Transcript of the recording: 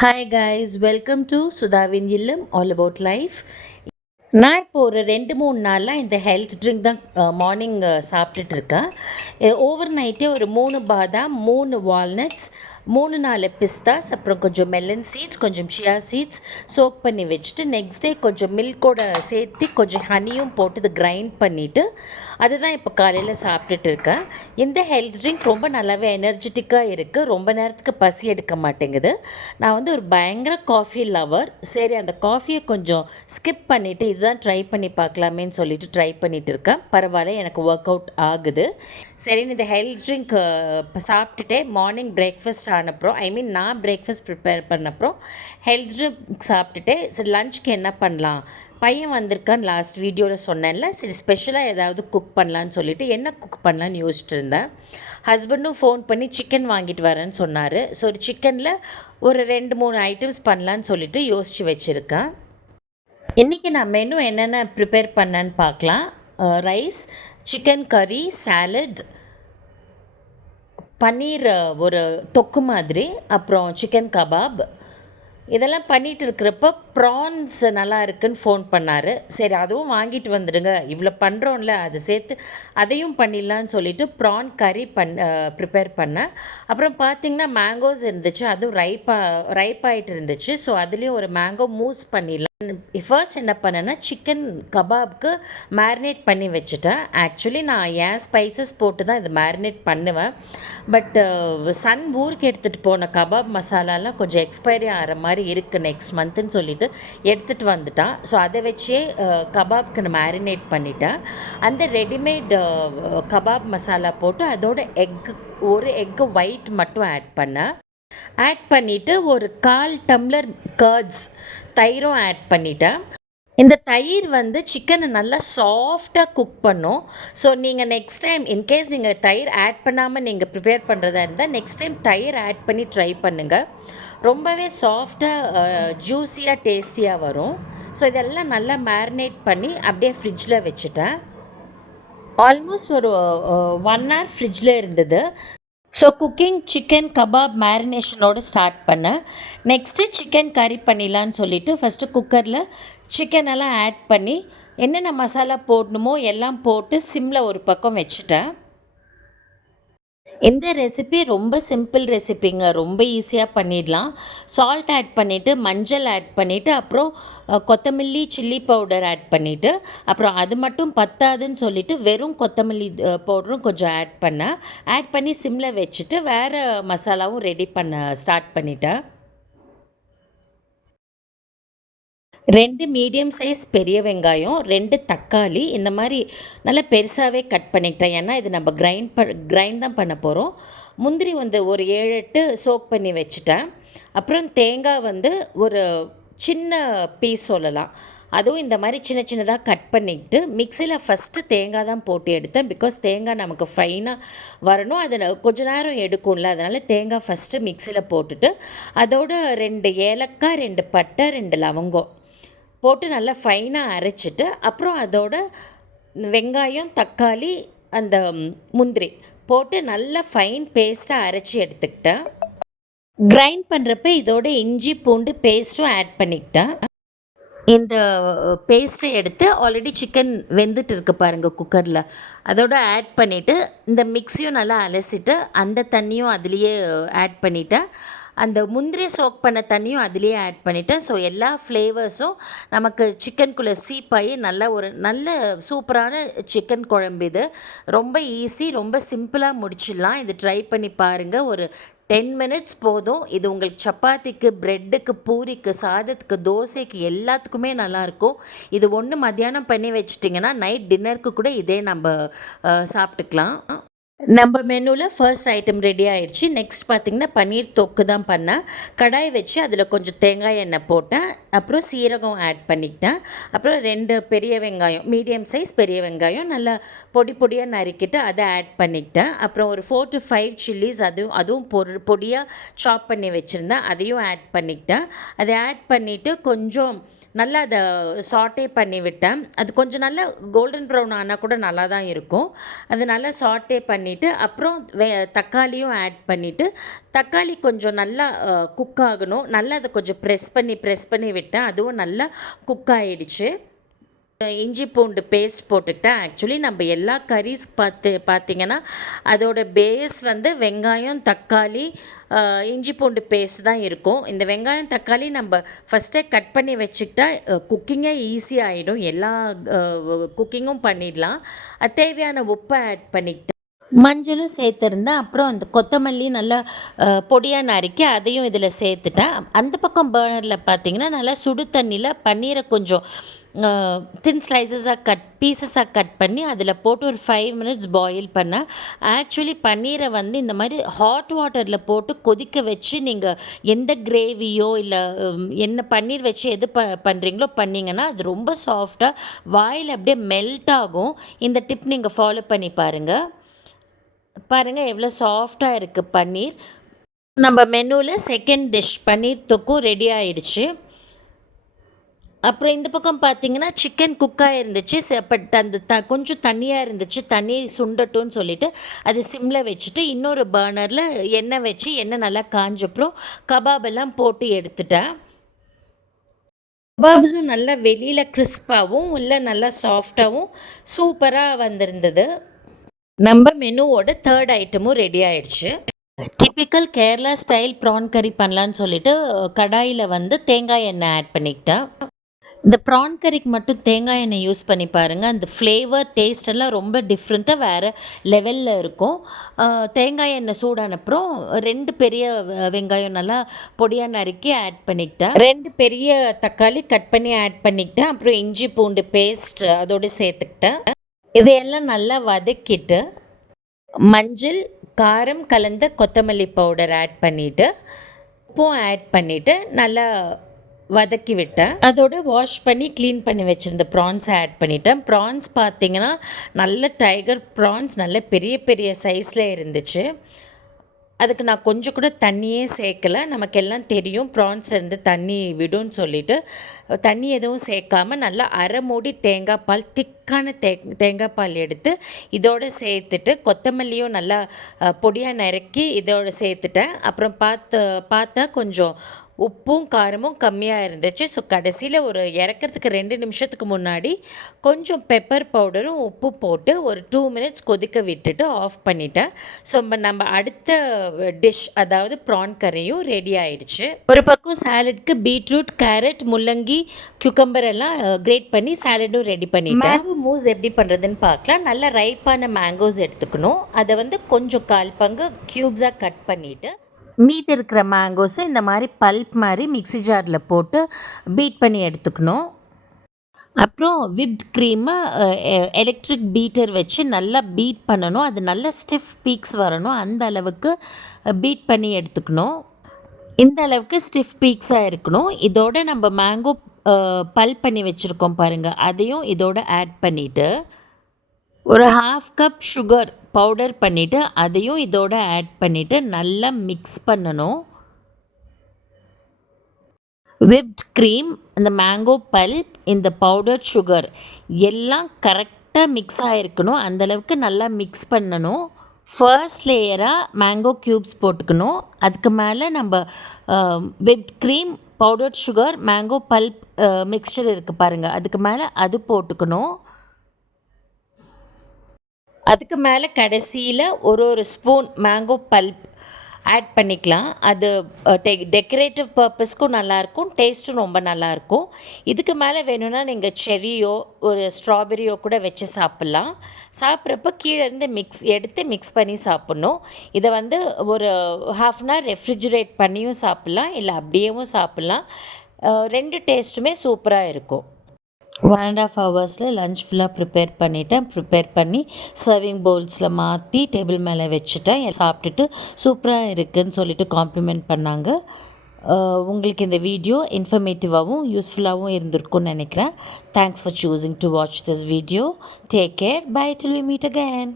Hi guys, welcome to Sudhavin Illam, all about life. நான் இப்போ ஒரு 2-3 நாளாக இந்த ஹெல்த் ட்ரிங்க் தான் மார்னிங் சாப்பிட்டுட்டு இருக்கேன். ஓவர் நைட்டே ஒரு 3 பாதாம், 3 வால்நட்ஸ், 3-4 பிஸ்தாஸ், அப்புறம் கொஞ்சம் மெலன் சீட்ஸ், கொஞ்சம் சியா சீட்ஸ் சோக் பண்ணி வச்சுட்டு நெக்ஸ்ட் டே கொஞ்சம் மில்கோட சேர்த்து கொஞ்சம் ஹனியும் போட்டு இது கிரைண்ட் பண்ணிவிட்டு அதுதான் இப்போ காலையில் சாப்பிட்டுட்டு இருக்கேன். இந்த ஹெல்த் ட்ரிங்க் ரொம்ப நல்லாவே எனர்ஜெட்டிக்காக இருக்குது. ரொம்ப நேரத்துக்கு பசி எடுக்க மாட்டேங்குது. நான் வந்து ஒரு பயங்கர காஃபி லவர். சரி, அந்த காஃபியை கொஞ்சம் ஸ்கிப் பண்ணிவிட்டு இதுதான் ட்ரை பண்ணி பார்க்கலாமேன்னு சொல்லிட்டு ட்ரை பண்ணிகிட்டு இருக்கேன். பரவாயில்ல, எனக்கு ஒர்க் அவுட் ஆகுது. சரின்னு இந்த ஹெல்த் ட்ரிங்க் சாப்பிட்டுட்டே மார்னிங் பிரேக்ஃபாஸ்ட் ஆனப்புறம் நான் பிரேக்ஃபாஸ்ட் ப்ரிப்பேர் பண்ணப்புறம் ஹெல்த் ட்ரிங்க் சாப்பிட்டுட்டே சரி லஞ்சுக்கு என்ன பண்ணலாம், பையன் வந்திருக்கான்னு லாஸ்ட் வீடியோவில் சொன்னேன்ல, சரி ஸ்பெஷலாக ஏதாவது குக் பண்ணலான்னு சொல்லிட்டு என்ன குக் பண்ணலான்னு யோசிச்சுட்டு இருந்தேன். ஹஸ்பண்டும் ஃபோன் பண்ணி சிக்கன் வாங்கிட்டு வரேன்னு சொன்னார். ஸோ ஒரு சிக்கனில் ஒரு 2-3 ஐட்டம்ஸ் பண்ணலான்னு சொல்லிட்டு யோசித்து வச்சுருக்கேன். இன்றைக்கி நான் மெனு என்னென்ன ப்ரிப்பேர் பண்ணேன்னு பார்க்கலாம். ரைஸ், சிக்கன் கறி, சாலட், பன்னீர் ஒரு தொக்கு மாதிரி, அப்புறம் சிக்கன் கபாப். இதெல்லாம் பண்ணிகிட்டு இருக்கிறப்ப ப்ரான்ஸ் நல்லா இருக்குன்னு ஃபோன் பண்ணார். சரி அதுவும் வாங்கிட்டு வந்துடுங்க, இவ்வளோ பண்ணுறோம்ல அதை சேர்த்து அதையும் பண்ணிடலான்னு சொல்லிவிட்டு ப்ரான் கறி ப்ரிப்பேர் பண்ணேன். அப்புறம் பார்த்திங்கன்னா மேங்கோஸ் இருந்துச்சு, அதுவும் ரைப் ஆகிட்டு இருந்துச்சு. ஸோ அதுலேயும் ஒரு மேங்கோ மூஸ் பண்ணிடலாம். ஃபர்ஸ்ட் என்ன பண்ணேன்னா சிக்கன் கபாப்க்கு மேரினேட் பண்ணி வச்சுட்டேன். ஆக்சுவலி நான் ஏன் ஸ்பைசஸ் போட்டு தான் இதை மேரினேட் பண்ணுவேன். பட் சன் ஊருக்கு எடுத்துகிட்டு போன கபாப் மசாலாலாம் கொஞ்சம் எக்ஸ்பைரி ஆகிற மாதிரி இருக்குது நெக்ஸ்ட் மந்த்துன்னு சொல்லிட்டு எடுத்துகிட்டு வந்துட்டான். ஸோ அதை வச்சே கபாப்க்கு நான் மேரினேட் பண்ணிட்டேன். அந்த ரெடிமேட் கபாப் மசாலா போட்டு அதோட ஒரு எக்கு ஒயிட் மட்டும் ஆட் பண்ணேன். ஆட் பண்ணிவிட்டு ஒரு 1/4 டம்ளர் கர்ட்ஸ் தயிரும் ஆட் பண்ணிட்டேன். இந்த தயிர் வந்து சிக்கனை நல்லா சாஃப்டாக குக் பண்ணும். ஸோ நீங்கள் நெக்ஸ்ட் டைம் இன்கேஸ் நீங்கள் தயிர் ஆட் பண்ணாமல் நீங்கள் ப்ரிப்பேர் பண்ணுறதா இருந்தால் நெக்ஸ்ட் டைம் தயிர் ஆட் பண்ணி ட்ரை பண்ணுங்கள். ரொம்பவே சாஃப்டாக ஜூஸியாக டேஸ்டியாக வரும். ஸோ இதெல்லாம் நல்லா மேரினேட் பண்ணி அப்படியே ஃப்ரிட்ஜில் வச்சுட்டேன். ஆல்மோஸ்ட் ஒரு 1 hour ஃப்ரிட்ஜில் இருந்தது. ஸோ குக்கிங் சிக்கன் கபாப் மேரினேஷனோடு ஸ்டார்ட் பண்ணேன். நெக்ஸ்ட்டு சிக்கன் கறி பண்ணிடலான்னு சொல்லிவிட்டு ஃபஸ்ட்டு குக்கரில் சிக்கனெல்லாம் ஆட் பண்ணி என்னென்ன மசாலா போடணுமோ எல்லாம் போட்டு சிம்மில் ஒரு பக்கம் வச்சுட்டேன். இந்த ரெசிபி ரொம்ப சிம்பிள் ரெசிபிங்க, ரொம்ப ஈஸியாக பண்ணிடலாம். சால்ட் ஆட் பண்ணிவிட்டு மஞ்சள் ஆட் பண்ணிவிட்டு அப்புறம் கொத்தமல்லி சில்லி பவுடர் ஆட் பண்ணிவிட்டு அப்புறம் அது மட்டும் பத்தாதுன்னு சொல்லிவிட்டு வெறும் கொத்தமல்லி பவுடரும் கொஞ்சம் ஆட் பண்ணி சிம்மில் வச்சுட்டு வேறு மசாலாவும் ரெடி பண்ண ஸ்டார்ட் பண்ணிட்டேன். 2 மீடியம் சைஸ் பெரிய வெங்காயம், 2 தக்காளி இந்த மாதிரி நல்லா பெருசாகவே கட் பண்ணிக்கிட்டேன். ஏன்னா இது நம்ம கிரைண்ட் தான் பண்ண போகிறோம். முந்திரி வந்து ஒரு 7-8 சோக் பண்ணி வச்சுட்டேன். அப்புறம் தேங்காய் வந்து ஒரு சின்ன பீஸ் சொல்லலாம், அதுவும் இந்த மாதிரி சின்ன சின்னதாக கட் பண்ணிக்கிட்டு மிக்சியில் ஃபஸ்ட்டு தேங்காய் தான் போட்டு எடுத்தேன். பிகாஸ் தேங்காய் நமக்கு ஃபைனாக வரணும், அது கொஞ்சம் நேரம் எடுக்கும்ல, அதனால் தேங்காய் ஃபஸ்ட்டு மிக்சியில் போட்டுட்டு அதோட 2 ஏலக்காய், 2 பட்டை, 2 லவங்கம் போட்டு நல்லா ஃபைனாக அரைச்சிட்டு அப்புறம் அதோட வெங்காயம், தக்காளி, அந்த முந்திரி போட்டு நல்லா ஃபைன் பேஸ்ட்டாக அரைச்சி எடுத்துக்கிட்டேன். கிரைண்ட் பண்ணுறப்ப இதோட இஞ்சி பூண்டு பேஸ்ட்டும் ஆட் பண்ணிக்கிட்டேன். இந்த பேஸ்ட்டை எடுத்து ஆல்ரெடி சிக்கன் வெந்துட்டு இருக்கு பாருங்கள் குக்கரில், அதோடு ஆட் பண்ணிவிட்டு இந்த மிக்ஸியும் நல்லா அலசிட்டு அந்த தண்ணியும் அதுலேயே ஆட் பண்ணிவிட்டேன். அந்த முந்திரி சோக் பண்ண தண்ணியும் அதிலே ஆட் பண்ணிவிட்டேன். ஸோ எல்லா ஃப்ளேவர்ஸும் நமக்கு சிக்கனுக்குள்ளே சீப்பாகி நல்ல சூப்பரான சிக்கன் குழம்பு. இது ரொம்ப ஈஸி, ரொம்ப சிம்பிளாக முடிச்சிடலாம். இது ட்ரை பண்ணி பாருங்கள். ஒரு 10 minutes போதும். இது உங்களுக்கு சப்பாத்திக்கு, ப்ரெட்டுக்கு, பூரிக்கு, சாதத்துக்கு, தோசைக்கு எல்லாத்துக்குமே நல்லாயிருக்கும். இது ஒன்று மத்தியானம் பண்ணி வச்சிட்டிங்கன்னா நைட் டின்னருக்கு கூட இதே நம்ம சாப்பிட்டுக்கலாம். நம்ம மெனுவில் ஃபர்ஸ்ட் ஐட்டம் ரெடி ஆயிடுச்சு. நெக்ஸ்ட் பார்த்திங்கன்னா பன்னீர் தொக்கு தான் பண்ணேன். கடாய் வச்சு அதில் கொஞ்சம் தேங்காய் எண்ணெய் போட்டேன். அப்புறம் சீரகம் ஆட் பண்ணிக்கிட்டேன். அப்புறம் 2 பெரிய வெங்காயம், மீடியம் சைஸ் பெரிய வெங்காயம் நல்லா பொடியாக நறுக்கிட்டு அதை ஆட் பண்ணிக்கிட்டேன். அப்புறம் ஒரு 4 to 5 சில்லிஸ் அதுவும் பொடியாக சாப் பண்ணி வச்சுருந்தேன், அதையும் ஆட் பண்ணிக்கிட்டேன். அதை ஆட் பண்ணிவிட்டு கொஞ்சம் நல்லா அதை சாட்டே பண்ணி விட்டேன். அது கொஞ்சம் நல்லா கோல்டன் ப்ரௌன் ஆனால் கூட நல்லா தான் இருக்கும். அது நல்லா சாட்டே பண்ணி பண்ணிவிட்டு அப்புறம் தக்காளியும் ஆட் பண்ணிவிட்டு தக்காளி கொஞ்சம் நல்லா குக் ஆகணும். நல்லா அதை கொஞ்சம் ப்ரெஸ் பண்ணி விட்டேன். அதுவும் நல்லா குக் ஆகிடுச்சு. இஞ்சி பூண்டு பேஸ்ட் போட்டுக்கிட்டேன். ஆக்சுவலி நம்ம எல்லா கறீஸ் பார்த்திங்கன்னா அதோட பேஸ் வந்து வெங்காயம், தக்காளி, இஞ்சி பூண்டு பேஸ்ட் தான் இருக்கும். இந்த வெங்காயம், தக்காளி நம்ம ஃபஸ்ட்டே கட் பண்ணி வச்சுக்கிட்டா குக்கிங்கே ஈஸியாக ஆகிடும். எல்லா குக்கிங்கும் பண்ணிடலாம். தேவையான உப்பை ஆட் பண்ணிக்கிட்டேன். மஞ்சளும் சேர்த்துருந்தேன். அப்புறம் அந்த கொத்தமல்லி நல்லா பொடியாக நறுக்கி அதையும் இதில் சேர்த்துட்டேன். அந்த பக்கம் பர்னரில் பார்த்திங்கன்னா நல்லா சுடு தண்ணியில் பன்னீரை கொஞ்சம் தின் பீசஸாக கட் பண்ணி அதில் போட்டு ஒரு 5 மினிட்ஸ் பாயில் பண்ணேன். ஆக்சுவலி பன்னீரை வந்து இந்த மாதிரி ஹாட் வாட்டரில் போட்டு கொதிக்க வச்சு நீங்கள் எந்த கிரேவியோ இல்லை என்ன பன்னீர் வச்சு எது பண்ணுறீங்களோ பண்ணிங்கன்னா அது ரொம்ப சாஃப்டாக வாயில் அப்படியே மெல்ட் ஆகும். இந்த டிப் நீங்கள் ஃபாலோ பண்ணி பாருங்கள் எவ்வளோ சாஃப்டாக இருக்குது பன்னீர். நம்ம மெனுவில் செகண்ட் டிஷ் பன்னீர் தொக்கும் ரெடி ஆகிடுச்சு. அப்புறம் இந்த பக்கம் பார்த்திங்கன்னா சிக்கன் குக்காக இருந்துச்சு. பட் அந்த கொஞ்சம் தண்ணியாக இருந்துச்சு. தண்ணி சுண்டட்டும்னு சொல்லிவிட்டு அது சிம்மில் வச்சுட்டு இன்னொரு பர்னரில் எண்ணெய் வச்சு எண்ணெய் நல்லா காஞ்சப்பறம் கபாபெல்லாம் போட்டு எடுத்துட்டேன். கபாப்ஸும் நல்லா வெளியில் கிறிஸ்பாகவும் இல்லை நல்லா சாஃப்டாகவும் சூப்பராக வந்திருந்தது. நம்ம மெனுவோட 3rd ஐட்டமும் ரெடி ஆயிடுச்சு. டிப்பிக்கல் கேரளா ஸ்டைல் ப்ரான் கறி பண்ணலான்னு சொல்லிட்டு கடாயில் வந்து தேங்காய் எண்ணெய் ஆட் பண்ணிக்கிட்டேன். இந்த ப்ரான் கறிக்கு மட்டும் தேங்காய் எண்ணெய் யூஸ் பண்ணி பாருங்கள். அந்த ஃப்ளேவர் டேஸ்ட் எல்லாம் ரொம்ப டிஃப்ரெண்ட்டாக வேறு லெவலில் இருக்கும். தேங்காய் எண்ணெய் சூடானப்புறம் 2 பெரிய வெங்காயம் நல்லா பொடியாக நறுக்கி ஆட் பண்ணிக்கிட்டேன். 2 பெரிய தக்காளி கட் பண்ணி ஆட் பண்ணிக்கிட்டேன். அப்புறம் இஞ்சி பூண்டு பேஸ்ட் அதோடு சேர்த்துக்கிட்டேன். இதையெல்லாம் நல்லா வதக்கிட்டு மஞ்சள், காரம் கலந்த கொத்தமல்லி பவுடர் ஆட் பண்ணிவிட்டு உப்பும் ஆட் பண்ணிவிட்டு நல்லா வதக்கி விட்டேன். அதோடு வாஷ் பண்ணி க்ளீன் பண்ணி வச்சுருந்த ப்ரான்ஸை ஆட் பண்ணிட்டேன். ப்ரான்ஸ் பார்த்திங்கன்னா நல்ல டைகர் ப்ரான்ஸ் நல்ல பெரிய பெரிய சைஸில் இருந்துச்சு. அதுக்கு நான் கொஞ்சம் கூட தண்ணியே சேர்க்கலை. நமக்கெல்லாம் தெரியும் ப்ரான்ஸ்லேருந்து தண்ணி விடும்னு சொல்லிவிட்டு தண்ணி எதுவும் சேர்க்காமல் நல்லா அரை மூடி தேங்காய் பால் திக்கான தேங்காய் பால் எடுத்து இதோடு சேர்த்துட்டு கொத்தமல்லியும் நல்லா பொடியாக நறுக்கி இதோடு சேர்த்துட்டேன். அப்புறம் பார்த்தா கொஞ்சம் உப்பும் காரமும் கம்மியாக இருந்துச்சு. ஸோ கடைசியில் ஒரு இறக்கிறதுக்கு 2 நிமிஷத்துக்கு முன்னாடி கொஞ்சம் பெப்பர் பவுடரும் உப்பு போட்டு ஒரு 2 மினிட்ஸ் கொதிக்க விட்டுட்டு ஆஃப் பண்ணிட்டேன். ஸோ நம்ம அடுத்த டிஷ் அதாவது ப்ரான் கறியும் ரெடி ஆயிடுச்சு. ஒரு பக்கம் சாலட்க்கு பீட்ரூட், கேரட், முள்ளங்கி, குக்கம்பர் எல்லாம் கிரேட் பண்ணி சாலடும் ரெடி பண்ணிட்டேன். மேங்கோ மூஸ் எப்படி பண்ணுறதுன்னு பார்க்கலாம். நல்ல ரைப்பான மேங்கோஸ் எடுத்துக்கணும். அதை வந்து கொஞ்சம் 1/4 பங்கு க்யூப்ஸாக கட் பண்ணிவிட்டு மீதி இருக்கிற மேங்கோஸை இந்த மாதிரி பல்ப் மாதிரி மிக்ஸி ஜாரில் போட்டு பீட் பண்ணி எடுத்துக்கணும். அப்புறம் விப்ட் க்ரீமை எலக்ட்ரிக் பீட்டர் வச்சு நல்லா பீட் பண்ணணும். அது நல்ல ஸ்டிஃப் பீக்ஸ் வரணும். அந்த அளவுக்கு பீட் பண்ணி எடுத்துக்கணும். இந்த அளவுக்கு ஸ்டிஃப் பீக்ஸாக இருக்கணும். இதோட நம்ம மேங்கோ பல்ப் பண்ணி வச்சுருக்கோம் பாருங்கள், அதையும் இதோட ஆட் பண்ணிவிட்டு ஒரு 1/2 கப் சுகர் பவுடர் பண்ணிவிட்டு அதையும் இதோட ஆட் பண்ணிவிட்டு நல்லா மிக்ஸ் பண்ணணும். விப்ட் க்ரீம், இந்த மேங்கோ பல்ப், இந்த பவுடர் சுகர் எல்லாம் கரெக்டாக மிக்ஸ் ஆகிருக்கணும். அந்தளவுக்கு நல்லா மிக்ஸ் பண்ணணும். ஃபர்ஸ்ட் லேயராக மேங்கோ க்யூப்ஸ் போட்டுக்கணும். அதுக்கு மேலே நம்ம whipped cream, powder sugar, mango pulp mixture இருக்குது பாருங்கள், அதுக்கு மேலே அது போட்டுக்கணும். அதுக்கு மேலே கடைசியில் ஒரு ஸ்பூன் மேங்கோ பல்ப் ஆட் பண்ணிக்கலாம். அது டெக்கரேட்டிவ் பர்பஸ்க்கும் நல்லாயிருக்கும், டேஸ்ட்டும் ரொம்ப நல்லாயிருக்கும். இதுக்கு மேலே வேணும்னா நீங்கள் செர்ரியோ ஒரு ஸ்ட்ராபெரியோ கூட வச்சு சாப்பிட்லாம். சாப்பிட்றப்ப கீழேருந்து எடுத்து மிக்ஸ் பண்ணி சாப்பிட்ணும். இதை வந்து ஒரு 1/2 அன் ஹவர் ரெஃப்ரிஜிரேட் பண்ணியும் சாப்பிட்லாம், இல்லை அப்படியேவும் சாப்பிட்லாம். 2 டேஸ்ட்டுமே சூப்பராக இருக்கும். 1.5 ஹவர்ஸில் லன்ச் ஃபுல்லாக ப்ரிப்பேர் பண்ணி சர்விங் பவுல்ஸில் மாற்றி டேபிள் மேலே வச்சுட்டேன். சாப்பிட்டுட்டு சூப்பராக இருக்குதுன்னு சொல்லிட்டு காம்ப்ளிமெண்ட் பண்ணாங்க. உங்களுக்கு இந்த வீடியோ இன்ஃபர்மேட்டிவாகவும் யூஸ்ஃபுல்லாகவும் இருந்திருக்கும்னு நினைக்கிறேன். Thanks for choosing to watch this video. Take care. Bye till we meet again.